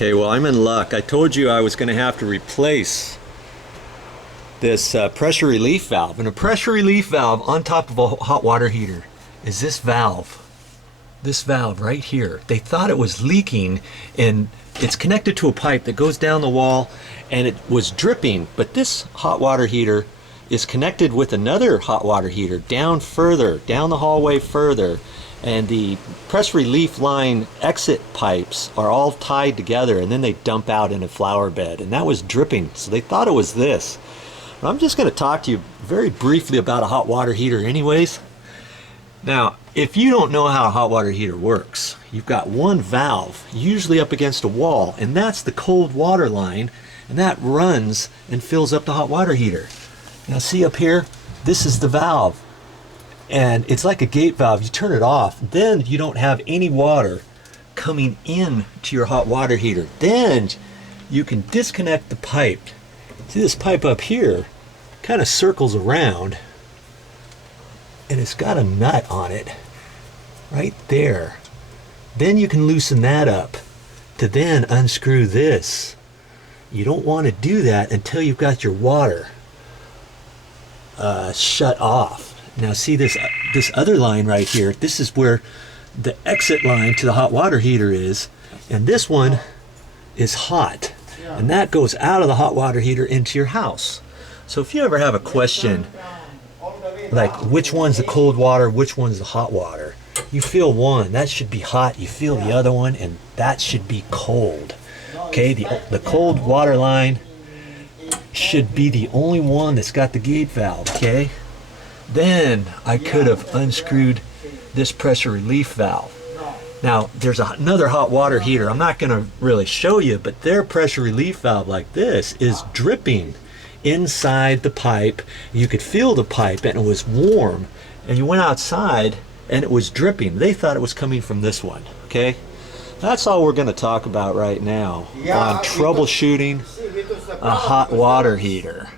Okay, well, I'm in luck. I told you I was going to have to replace this pressure relief valve. And a pressure relief valve on top of a hot water heater is this valve. This valve right here. They thought it was leaking, and it's connected to a pipe that goes down the wall, and it was dripping. But this hot water heater is connected with another hot water heater down further, down the hallway further. And the press relief line exit pipes are all tied together, and then they dump out in a flower bed, and that was dripping, so they thought it was this. But I'm just going to talk to you very briefly about a hot water heater anyways. Now, if you don't know how a hot water heater works, you've got one valve usually up against a wall, and that's the cold water line, and that runs and fills up the hot water heater. Now see up here, this is the valve. And it's like a gate valve. You turn it off, then you don't have any water coming in to your hot water heater. Then you can disconnect the pipe. See, this pipe up here kind of circles around, and it's got a nut on it right there. Then you can loosen that up to then unscrew this. You don't want to do that until you've got your water shut off. Now see this other line right here, this is where the exit line to the hot water heater is, and this one is hot, and that goes out of the hot water heater into your house. So if you ever have a question like which one's the cold water, which one's the hot water, you feel one, that should be hot, you feel the other one, and that should be cold. Okay, the cold water line should be the only one that's got the gate valve, okay? Then I could have unscrewed this pressure relief valve. Now there's another hot water heater. I'm not going to really show you, but their pressure relief valve like this is dripping inside the pipe. You could feel the pipe, and it was warm, and you went outside and it was dripping. They thought it was coming from this one. Okay, that's all we're going to talk about right now on troubleshooting a hot water heater.